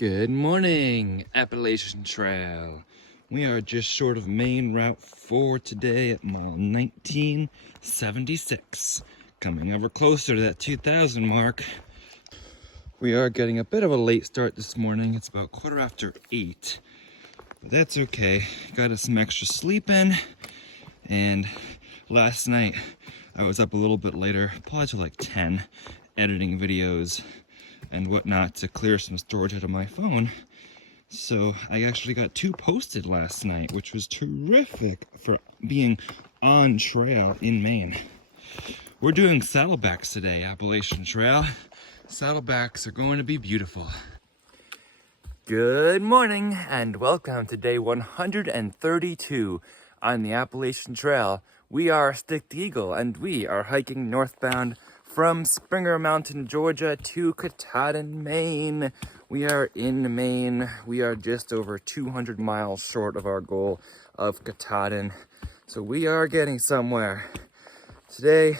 Good morning, Appalachian Trail. We are just short of main route 4 today at mile 1976. Coming ever closer to that 2000 mark. We are getting a bit of a late start this morning. It's about 8:15. But that's okay. Got us some extra sleep in. And last night I was up a little bit later, probably till like 10, editing videos and whatnot to clear some storage out of my phone. So I actually got 2 posted last night, which was terrific for being on trail in Maine. We're doing Saddlebacks today, Appalachian Trail. Saddlebacks are going to be beautiful. Good morning and welcome to day 132 on the Appalachian Trail. We are Stick the Eagle and we are hiking northbound from Springer Mountain, Georgia to Katahdin, Maine. We are in Maine. We are just over 200 miles short of our goal of Katahdin. So we are getting somewhere. Today,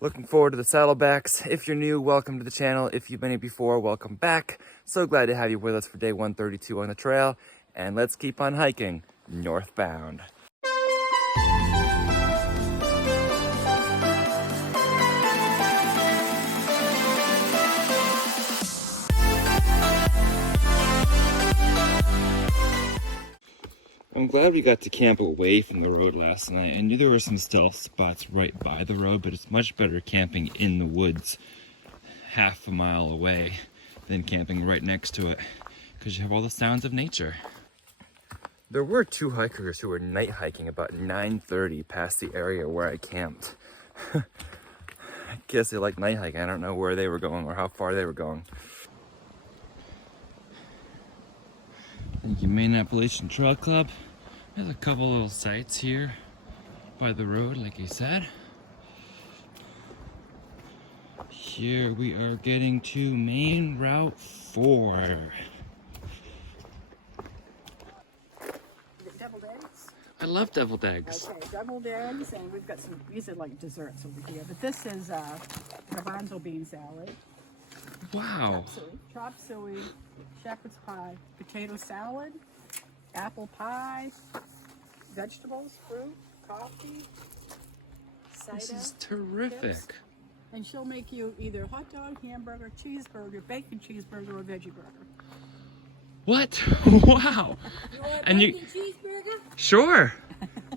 looking forward to the Saddlebacks. If you're new, welcome to the channel. If you've been here before, welcome back. So glad to have you with us for day 132 on the trail. And let's keep on hiking northbound. I'm glad we got to camp away from the road last night. I knew there were some stealth spots right by the road, but it's much better camping in the woods half a mile away than camping right next to it, because you have all the sounds of nature. There were 2 hikers who were night hiking about 9:30 past the area where I camped. I guess they like night hiking. I don't know where they were going or how far they were going. Thank you, Maine Appalachian Trail Club. There's a couple little sites here by the road, like I said. Here we are getting to Main Route 4. Deviled eggs? I love deviled eggs. Okay, deviled eggs, and we've got some, these are like desserts over here, but this is garbanzo bean salad. Wow. Chop suey, shepherd's pie, potato salad, apple pie, vegetables, fruit, coffee, cider. This is terrific. Chips. And she'll make you either hot dog, hamburger, cheeseburger, bacon cheeseburger, or veggie burger. What? Wow. You want a And bacon cheeseburger? Sure.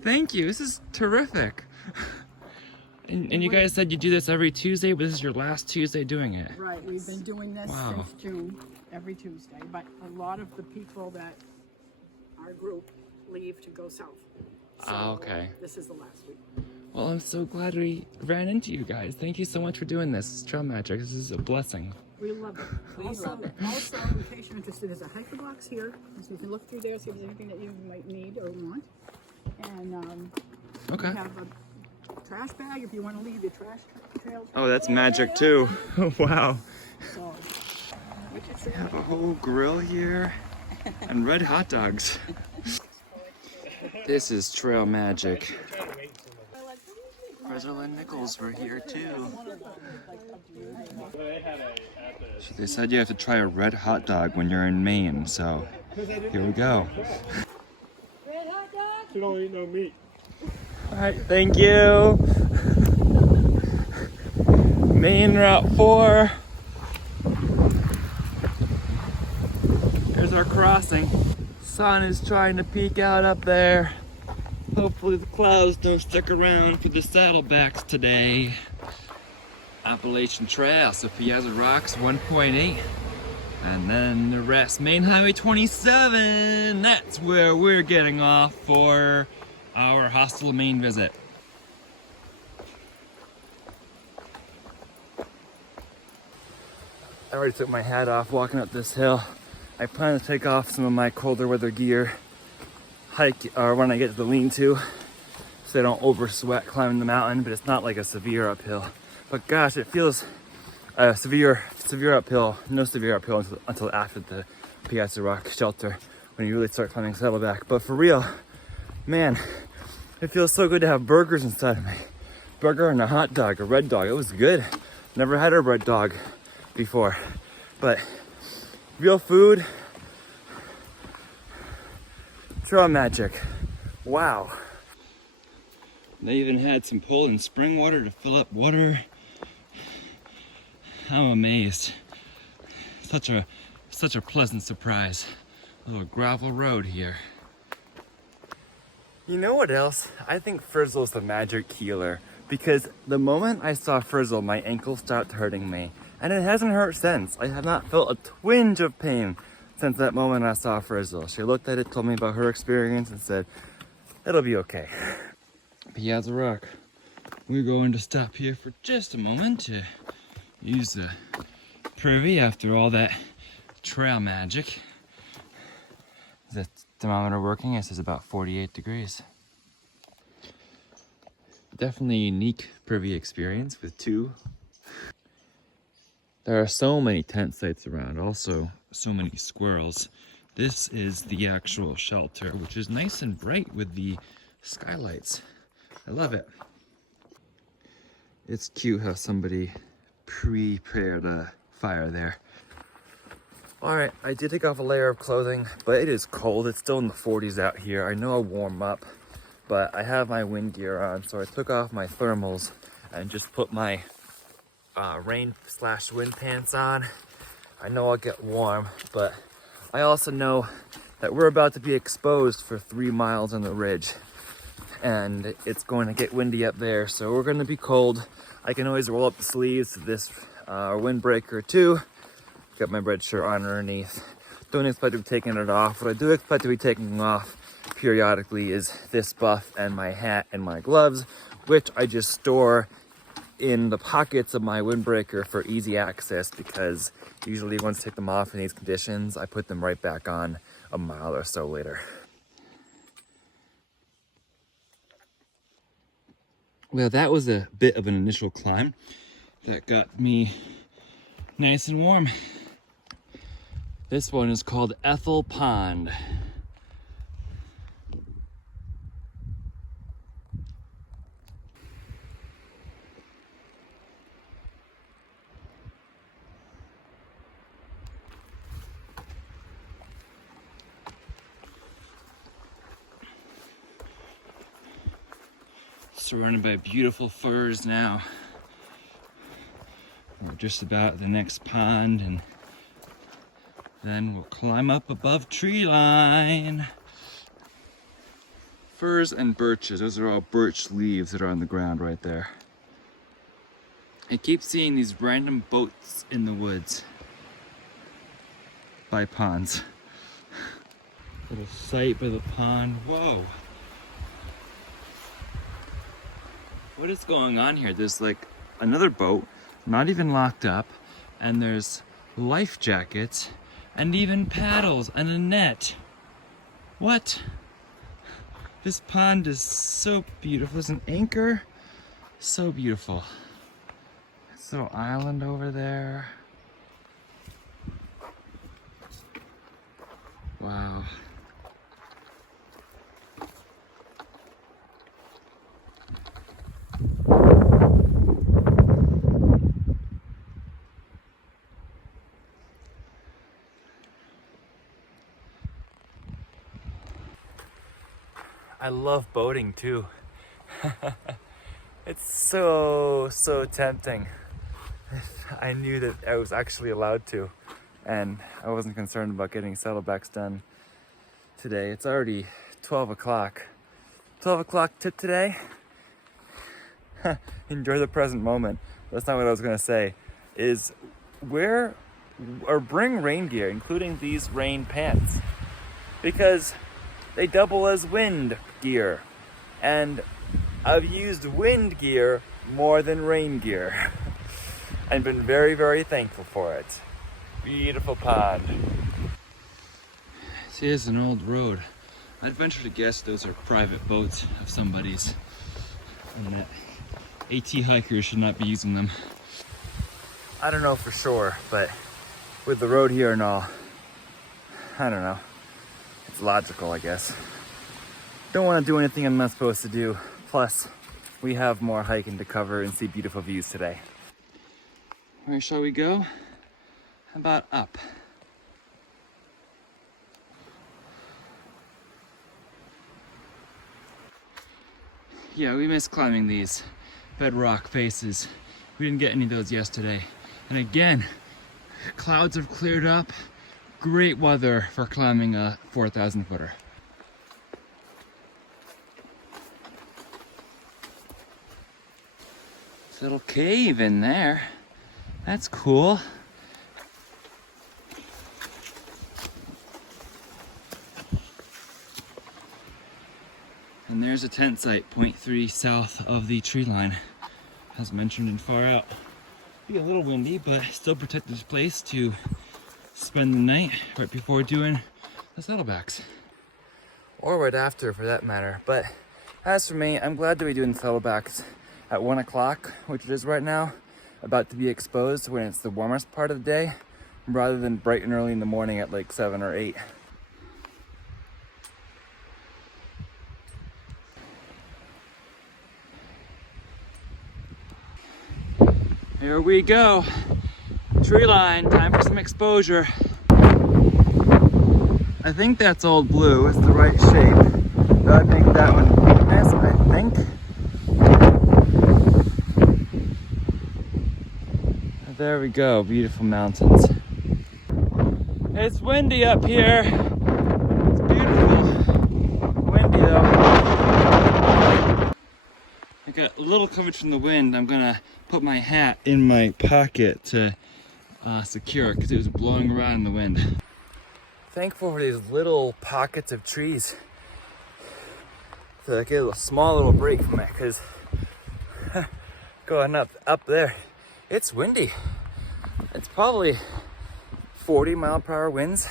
Thank you. This is terrific. And you guys said you do this every Tuesday, but this is your last Tuesday doing it. Right, we've been doing this Wow. since June, every Tuesday, but a lot of the people that our group leave to go south. So Okay. this is the last week. Well, I'm so glad we ran into you guys. Thank you so much for doing this. It's Trail Magic. This is a blessing. We love it. Also, in case you're interested, there's a hiker box here, so you can look through there, see if there's anything that you might need or want. And Okay. we have a trash bag if you want to leave your trail. Oh, that's magic too. Wow. So, we can see Have a whole grill here and red hot dogs. This is Trail Magic. President Nichols were here too. So they said you have to try a red hot dog when you're in Maine, so here we go. red hot dog. You don't eat no meat. Alright, thank you. Main Route 4. There's our crossing. Sun is trying to peek out up there. Hopefully the clouds don't stick around for the Saddlebacks today. Appalachian Trail, so Piazza Rocks 1.8. And then the rest, Main Highway 27. That's where we're getting off for our hostile Maine visit. I already took my hat off walking up this hill. I plan to take off some of my colder weather gear hike or when I get to the lean-to, so I don't over sweat climbing the mountain, but it's not like a severe uphill. But gosh, it feels severe uphill, no severe uphill until after the Piazza Rock shelter when you really start climbing Saddleback. But for real, man, it feels so good to have burgers inside of me. Burger and a hot dog, a red dog. It was good. Never had a red dog before, but real food, trail magic. Wow. They even had some Poland spring water to fill up water. I'm amazed. Such a pleasant surprise. A little gravel road here. You know what else? I think Frizzle's the magic healer, because the moment I saw Frizzle, my ankle stopped hurting me, and it hasn't hurt since. I have not felt a twinge of pain since that moment I saw Frizzle. She looked at it, told me about her experience, and said, it'll be okay. But yeah, the rock. We're going to stop here for just a moment to use the privy after all that trail magic. Is the thermometer working? It says about 48 degrees. Definitely a unique privy experience with two. There are so many tent sites around, also so many squirrels. This is the actual shelter, which is nice and bright with the skylights. I love it. It's cute how somebody prepared a fire there. All right, I did take off a layer of clothing, but it is cold. It's still in the 40s out here. I know I'll warm up, but I have my wind gear on, so I took off my thermals and just put my rain/wind pants on. I know I'll get warm, but I also know that we're about to be exposed for 3 miles on the ridge, and it's going to get windy up there, so we're going to be cold. I can always roll up the sleeves to this windbreaker too. Got my red shirt on underneath. Don't expect to be taking it off. What I do expect to be taking off periodically is this buff and my hat and my gloves, which I just store in the pockets of my windbreaker for easy access, because usually once I take them off in these conditions, I put them right back on a mile or so later. Well, that was a bit of an initial climb that got me nice and warm. This one is called Ethel Pond. Surrounded by beautiful firs now. We're just about the next pond, and then we'll climb up above tree line. Firs and birches, those are all birch leaves that are on the ground right there. I keep seeing these random boats in the woods by ponds. Little site by the pond. Whoa. What is going on here? There's like another boat, not even locked up, and there's life jackets and even paddles and a net. What? This pond is so beautiful. There's an anchor. So beautiful. This little island over there. Wow. I love boating too. It's so tempting. If I knew that I was actually allowed to, and I wasn't concerned about getting saddlebacks done today. It's already 12 o'clock. 12 o'clock tip today? Enjoy the present moment. That's not what I was gonna say. Is wear or bring rain gear, including these rain pants, because they double as wind gear, and I've used wind gear more than rain gear and been very thankful for it. Beautiful pond. This is an old road. I'd venture to guess those are private boats of somebody's, and that AT hikers should not be using them. I don't know for sure, but with the road here and all, I don't know. It's logical, I guess. Don't want to do anything I'm not supposed to do. Plus, we have more hiking to cover and see beautiful views today. Where shall we go? How about up? Yeah, we miss climbing these bedrock faces. We didn't get any of those yesterday. And again, clouds have cleared up. Great weather for climbing a 4,000 footer. This little cave in there. That's cool. And there's a tent site, 0.3 south of the tree line. As mentioned and far out. Be a little windy, but still protected place to spend the night right before doing the Saddlebacks. Or right after, for that matter. But as for me, I'm glad to be doing the Saddlebacks at 1 o'clock, which it is right now, about to be exposed when it's the warmest part of the day, rather than bright and early in the morning at like 7 or 8. Here we go. Tree line, time for some exposure. I think that's old blue, it's the right shape. But I think that one weakness, I think. There we go, beautiful mountains. It's windy up here. It's beautiful. Windy though. I got a little coverage from the wind. I'm gonna put my hat in my pocket to secure it because it was blowing around in the wind. Thankful for these little pockets of trees to get a small little break from it, because going up there, it's windy. It's probably 40-mile-per-hour winds.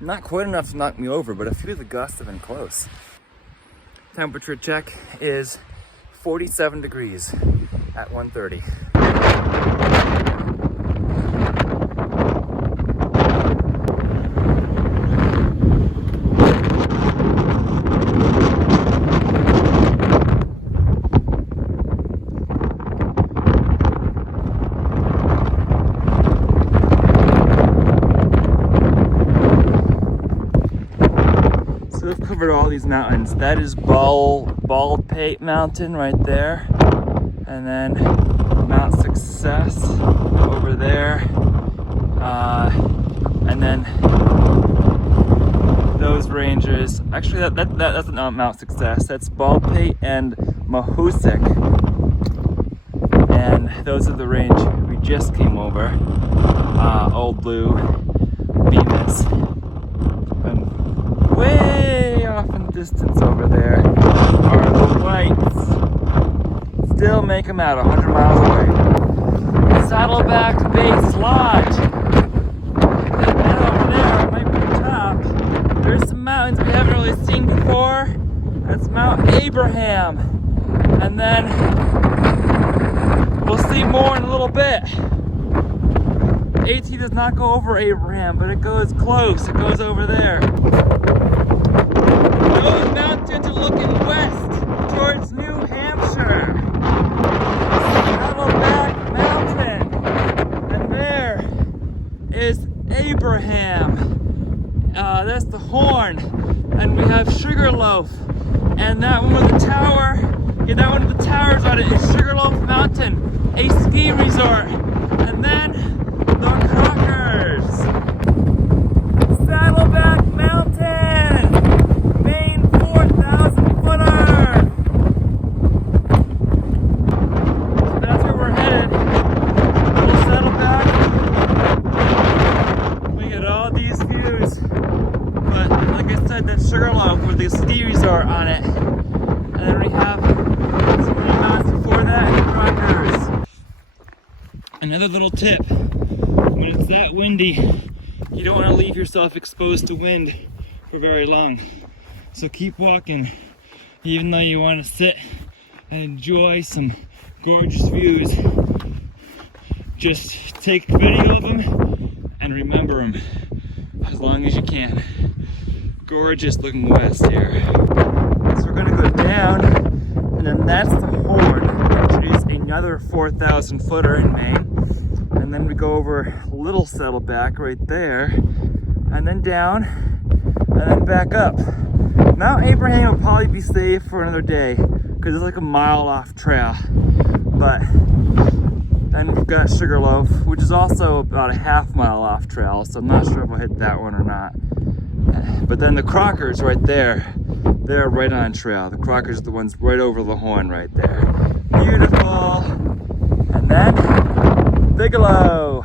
Not quite enough to knock me over, but a few of the gusts have been close. Temperature check is 47 degrees at 1:30. So we've covered all these mountains. That is Baldpate Mountain right there. And then Mount Success over there. And then those ranges. Actually, that's not Mount Success. That's Baldpate and Mahoosuc. And those are the range we just came over. Old Blue, Venus. And way off in the distance over there are the lights. Still make them out 100 miles away. Saddlebacks Base Lodge. And over there, right at the top, there's some mountains we haven't really seen before. That's Mount Abraham. And then we'll see more in a little bit. AT does not go over Abraham, but it goes close. It goes over there. Those mountains are looking west towards New Hampshire. Saddleback Mountain. And there is Abraham. That's the Horn. And we have Sugarloaf. And that one with the tower, that one with the towers on it is Sugarloaf Mountain, a ski resort. And then the Crockers. Saddleback Mountain, Maine 4,000 footer. So that's where we're headed. Little Saddleback. We get all these views. But like I said, that's Sugarloaf with the ski resort on it. And then we have so many miles before that, Crockers. Another little tip. When it's that windy, you don't want to leave yourself exposed to wind for very long. So keep walking, even though you want to sit and enjoy some gorgeous views. Just take video of them and remember them as long as you can. Gorgeous looking west here. So we're gonna go down, and then that's the Horn, which is another 4,000 footer in Maine. And then we go over Little Saddleback right there, and then down, and then back up. Mount Abraham will probably be safe for another day because it's like a mile off trail. But then we've got Sugarloaf, which is also about a half-mile off trail, so I'm not sure if we'll hit that one or not. But then the Crockers right there, they're right on trail. The Crockers are the ones right over the horn right there. Beautiful. And then Bigelow.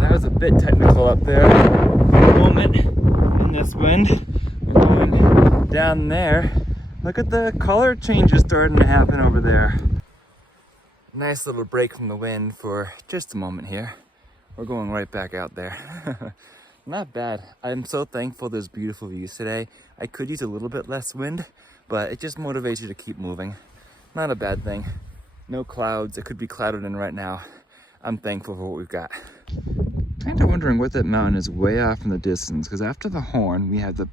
That was a bit technical up there. For a moment in this wind. We're going down there. Look at the color changes starting to happen over there. Nice little break from the wind for just a moment here. We're going right back out there. Not bad. I'm so thankful there's beautiful views today. I could use a little bit less wind, but it just motivates you to keep moving. Not a bad thing. No clouds. It could be clouded in right now. I'm thankful for what we've got. Kind of wondering what that mountain is way off in the distance, because after the horn, we have the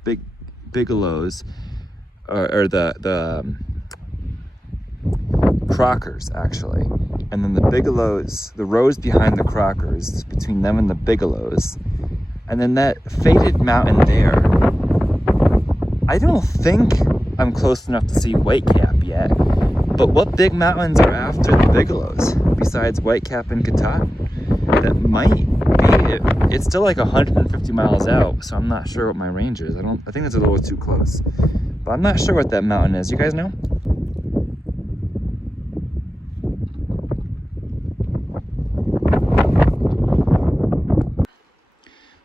Bigelows, or the Crockers actually, and then the Bigelows, the rows behind the Crockers, between them and the Bigelows, and then that faded mountain there. I don't think I'm close enough to see Whitecap yet, but what big mountains are after the Bigelows besides Whitecap and Katahdin? That might be it. It's still like 150 miles out, so I'm not sure what my range is. I think that's a little too close, but I'm not sure what that mountain is. You guys know?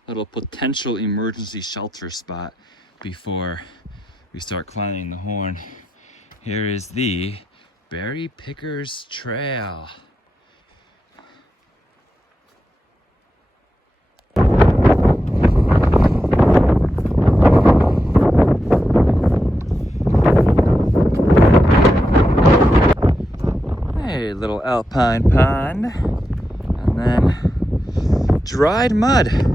Little potential emergency shelter spot before we start climbing the horn. Here is the Berry Pickers Trail. Hey, little alpine pond, and then dried mud.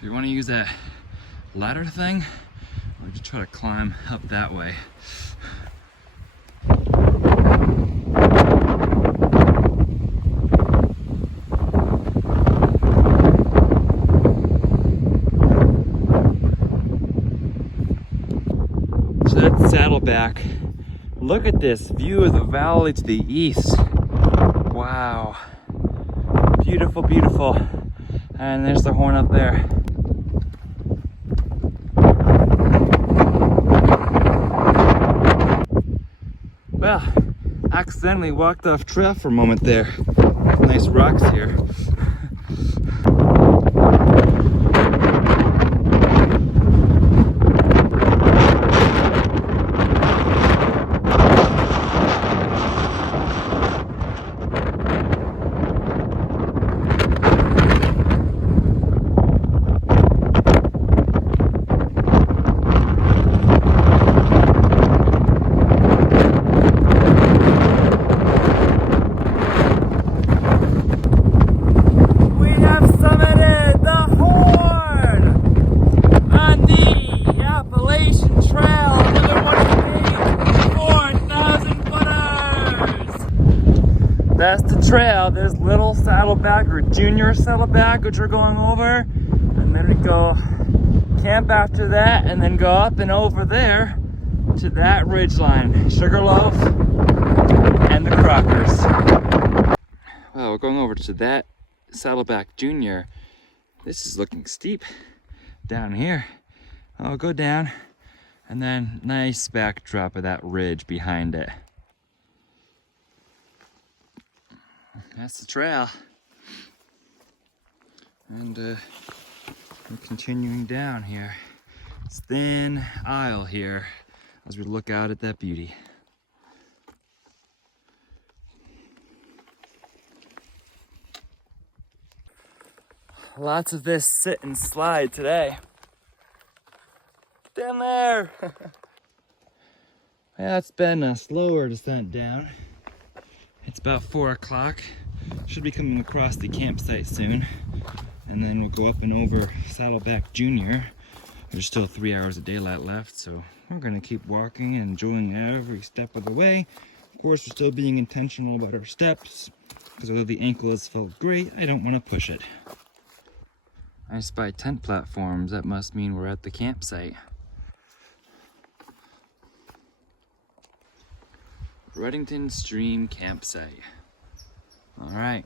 Do you want to use that ladder thing, or just try to climb up that way? So that's Saddleback. Look at this view of the valley to the east. Wow. Beautiful, beautiful. And there's the horn up there. Well, accidentally walked off trail for a moment there. Nice rocks here. That's the trail. There's little Saddleback or junior Saddleback, which we're going over. And then we go camp after that and then go up and over there to that ridge line. Sugarloaf and the Crockers. Well, we're going over to that Saddleback Junior. This is looking steep down here. I'll go down and then nice backdrop of that ridge behind it. That's the trail. And we're continuing down here. It's thin aisle here as we look out at that beauty. Lots of this sit and slide today. Down there! Yeah, it's been a slower descent down. It's about 4 o'clock. Should be coming across the campsite soon. And then we'll go up and over Saddleback Junior There's still 3 hours of daylight left, so we're gonna keep walking and enjoying every step of the way. Of course, we're still being intentional about our steps, because although the ankle has felt great, I don't want to push it. I spy tent platforms. That must mean we're at the campsite. Reddington Stream Campsite. All right.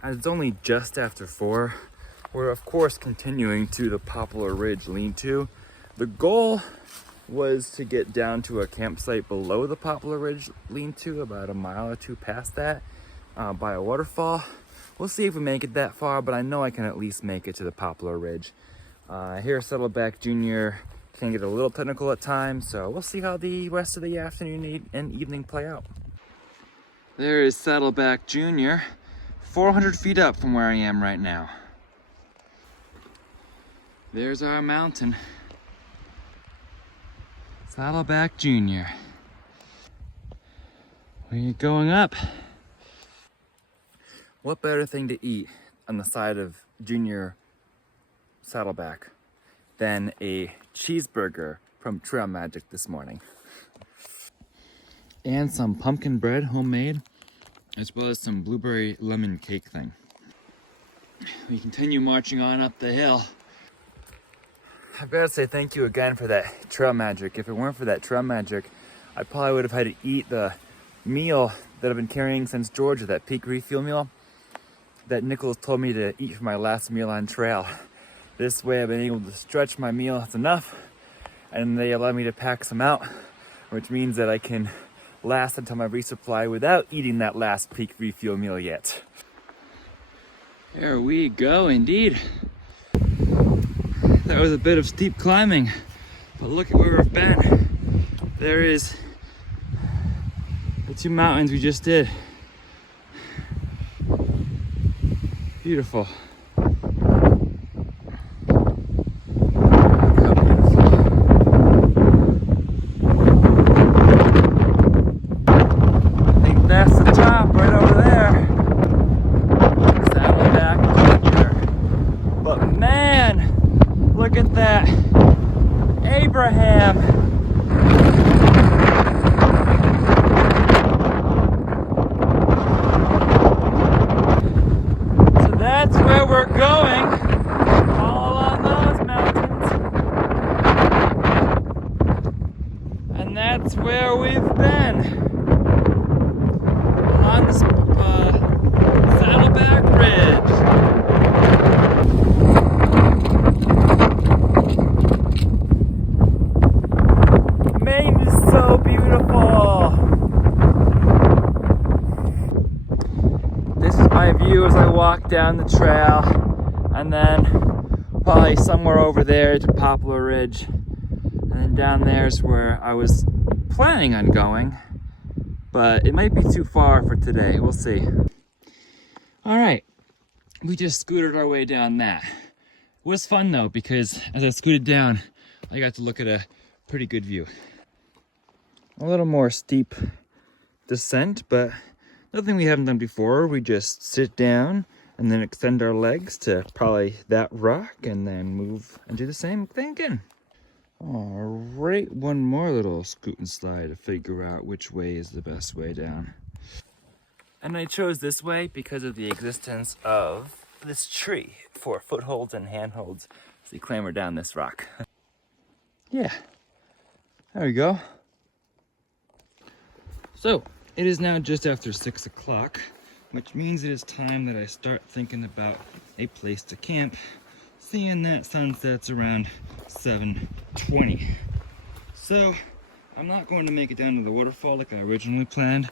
As it's only just after 4, we're of course continuing to the Poplar Ridge lean-to. The goal was to get down to a campsite below the Poplar Ridge lean-to, about a mile or 2 past that, by a waterfall. We'll see if we make it that far, but I know I can at least make it to the Poplar Ridge. Here, Saddleback Jr. can get a little technical at times, so we'll see how the rest of the afternoon and evening play out. There is Saddleback Jr., 400 feet up from where I am right now. There's our mountain. Saddleback Jr. We're going up. What better thing to eat on the side of Junior Saddleback than a cheeseburger from Trail Magic this morning? And some pumpkin bread, homemade, as well as some blueberry lemon cake thing. We continue marching on up the hill. I've got to say thank you again for that Trail Magic. If it weren't for that Trail Magic, I probably would have had to eat the meal that I've been carrying since Georgia, that peak refuel meal that Nicholas told me to eat for my last meal on trail. This way I've been able to stretch my meal enough, and they allow me to pack some out, which means that I can last until my resupply without eating that last peak refuel meal yet. There we go, indeed. That was a bit of steep climbing, but look at where we've been. There is the 2 mountains we just did. Beautiful. That's where we've been, on the Saddleback Ridge. Maine is so beautiful. This is my view as I walk down the trail, and then probably somewhere over there to Poplar Ridge. And then down there's where I was planning on going, but it might be too far for today. We'll see. All right, we just scooted our way down that. It was fun though, because as I scooted down, I got to look at a pretty good view. A little more steep descent, but nothing we haven't done before. We just sit down and then extend our legs to probably that rock and then move and do the same thing again. All right, one more little scoot and slide to figure out which way is the best way down. And I chose this way because of the existence of this tree for footholds and handholds as you clamber down this rock. Yeah, there we go. So, it is now just after 6 o'clock, which means it is time that I start thinking about a place to camp, seeing that sunset's around 7:20. So I'm not going to make it down to the waterfall like I originally planned,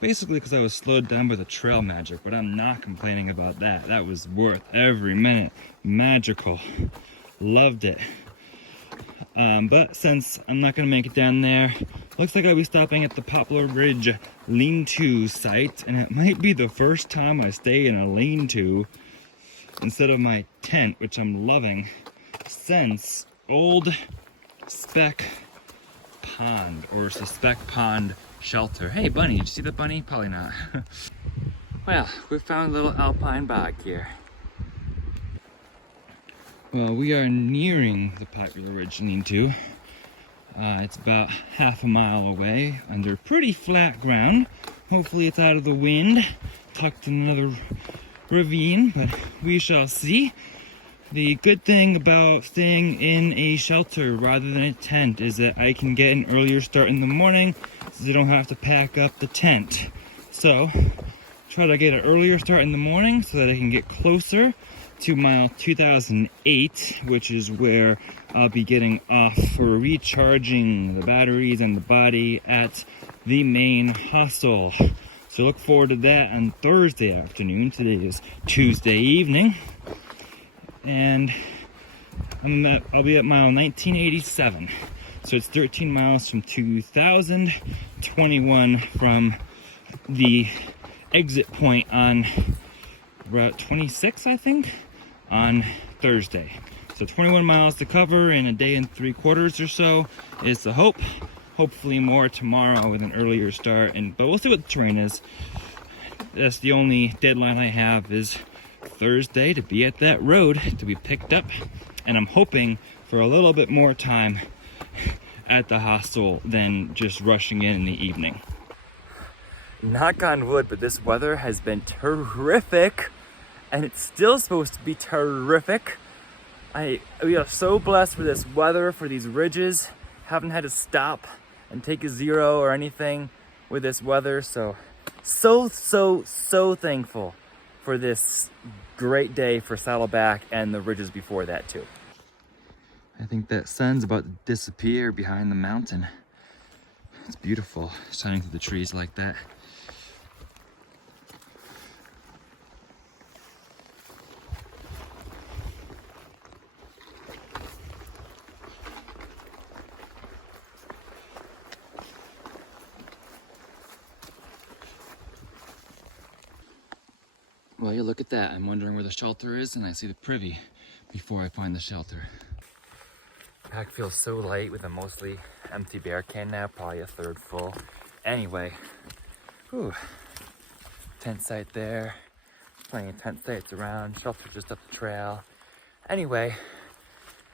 basically because I was slowed down by the Trail Magic, but I'm not complaining about that. That was worth every minute. Magical. Loved it. But since I'm not going to make it down there, looks like I'll be stopping at the Poplar Ridge lean-to site, and it might be the first time I stay in a lean-to instead of my tent, which I'm loving, since Old Speck Pond, or Suspect Pond Shelter. Hey bunny, did you see that bunny? Probably not. Well, we found a little alpine bog here. Well, we are nearing the popular ridge lean-to. It's about half a mile away under pretty flat ground. Hopefully it's out of the wind, tucked in another ravine, but we shall see. The good thing about staying in a shelter rather than a tent is that I can get an earlier start in the morning so I don't have to pack up the tent. So, try to get an earlier start in the morning so that I can get closer to mile 2008, which is where I'll be getting off for recharging the batteries and the body at the main hostel. So look forward to that on Thursday afternoon. Today is Tuesday evening. And I'll be at mile 1987. So it's 13 miles from 2000, 21 from the exit point on Route 26, I think, on Thursday. So 21 miles to cover in a day and 3/4 or so is the hope. Hopefully more tomorrow with an earlier start, but we'll see what the terrain is. That's the only deadline I have is Thursday to be at that road to be picked up, and I'm hoping for a little bit more time at the hostel than just rushing in the evening. Knock on wood, but this weather has been terrific, and it's still supposed to be terrific. We are so blessed with this weather, for these ridges. Haven't had to stop and take a zero or anything with this weather, so thankful for this great day for Saddleback and the ridges before that too. I think that sun's about to disappear behind the mountain. It's beautiful, shining through the trees like that. Well, you look at that. I'm wondering where the shelter is, and I see the privy before I find the shelter. Pack feels so light with a mostly empty bear can now, probably a third full. Anyway, whew. Tent site there, plenty of tent sites around, shelter just up the trail. Anyway,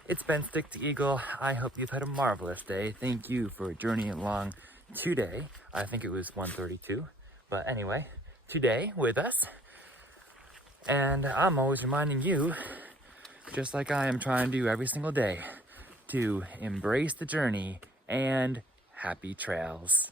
it's been Stick to Eagle. I hope you've had a marvelous day. Thank you for journeying along today. I think it was 1:32, but anyway, today with us. And I'm always reminding you, just like I am trying to do every single day, to embrace the journey and happy trails.